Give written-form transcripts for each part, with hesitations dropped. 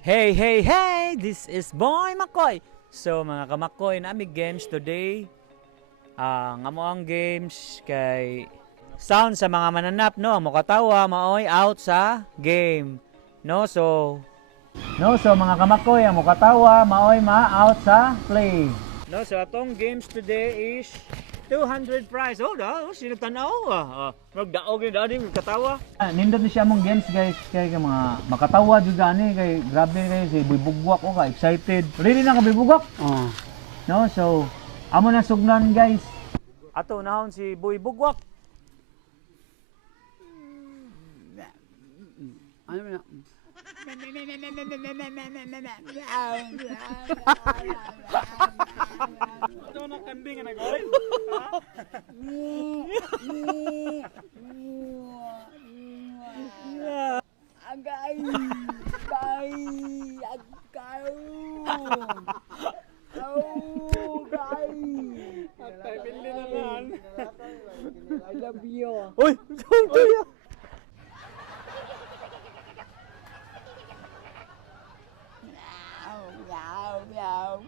Hey, hey, hey! This is Boy Makoy. So mga kamakoy, nami games today. Ang amo ang games kay sound sa mga mananap no, mo katawa maoy out sa game. No, so mga kamakoy, ang mo katawa maoy ma-out sa play. No, so atong games today is 200 prize. Oh, sino tanaw? Magdaog yung dati, magkatawa. Nindot na siya mong games guys, kaya mga makatawa juga ni, kay grabe kayo si Boy Bugwak ka, excited. Really na ka Boy Bugwak? No, so, amo na sugnan guys. Ato nahon si Boy Bugwak. Ano na? Ito na kambing na nag-oil. Agay! Agay! Agay! Agay! Atay, bili naman. I love you. Uy! Tuya! Meow, meow.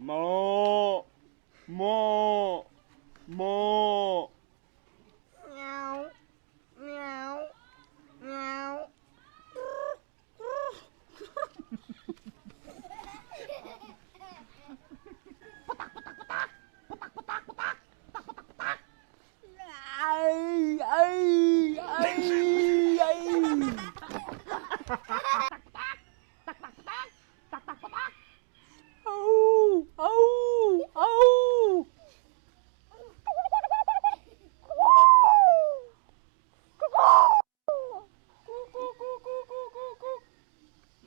Mo! Mo! Mo! Meow, meow, meow. Ay, ay, ay, ay. Au, au, au.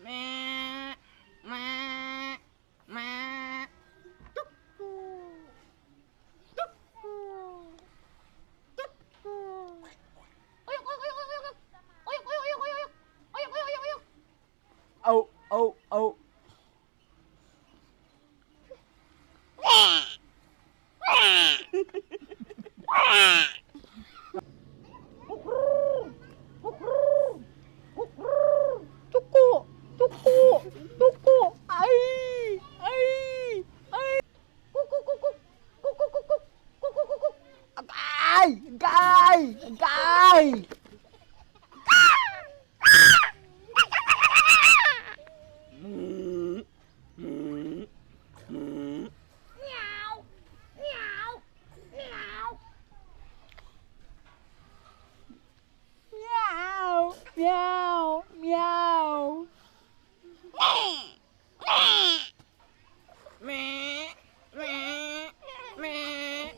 Meh, meh, meh. Au, au, au. Tuku, tuku, tuku. Ay, ay, ay. Kuku, kuku, kuku, kuku, kuku, kuku. Agay, agay, agay. Meow, meow, meow. Meow, meow, meow. Meh, meh, meh.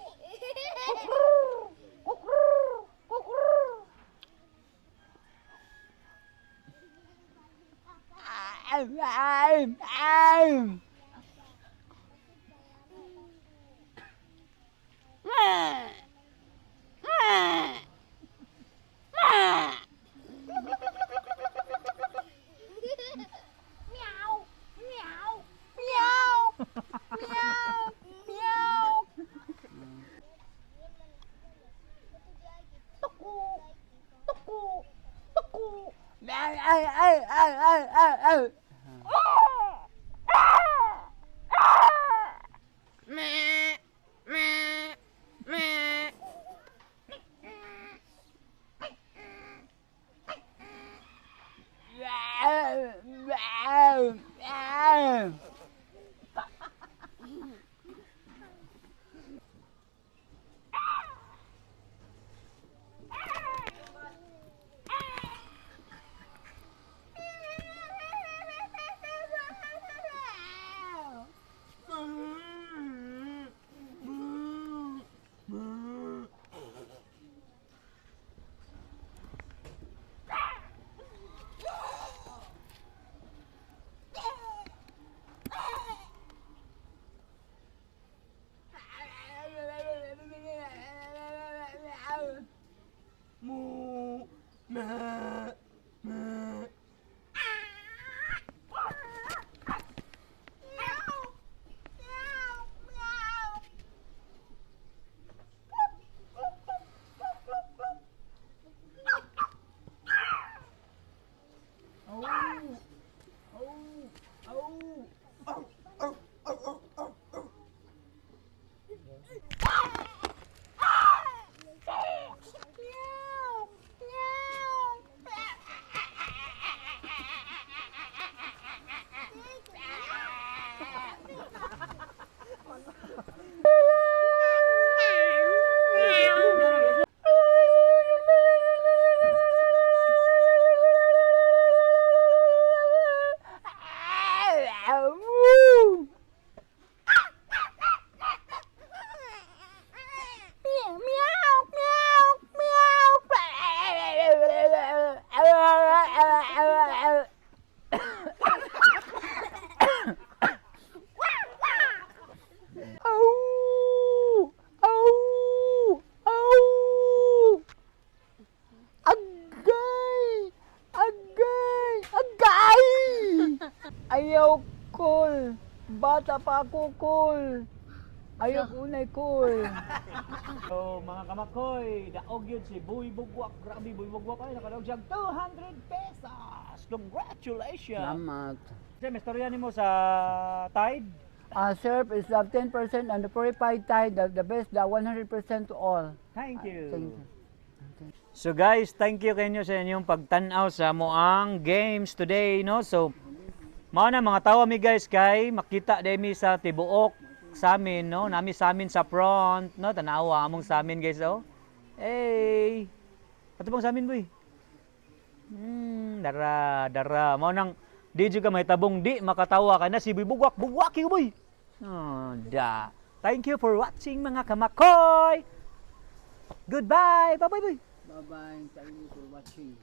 Meow, meow, meow, meow, meow. Tuku, tuku, tuku. Ay, ay, ay, ay, ay, ay, ay. Meh, meh, meh. Cool. Bata pa ako, cool. Ayok unay cool. So mga kamakoy, daog yun si Boy Bugwak. Grabe, Boy Bugwak ay nakadaog siyang 200 pesos. Congratulations. Salamat. Kasi may storya nimo sa Tide. Sir, is the 10% and the purified tide, the best, the 100% to all. Thank you. Thank you. So guys, thank you kanyo sa inyong pagtanaw sa moang games today, no? So mao na mga tawa mi guys kay makita demi sa tibuok sa amin, no? Nami sa amin sa front, no? Tanawa among sa amin guys, oh. Hey. Ato bang sa amin boy? Dara. Mao nang di jud ka may tabong di makatawa ka na si Boy Bugwak. Bugwaki boy. Thank you for watching mga kamakoy. Goodbye. Bye-bye boy. Bye-bye. Thank you for watching.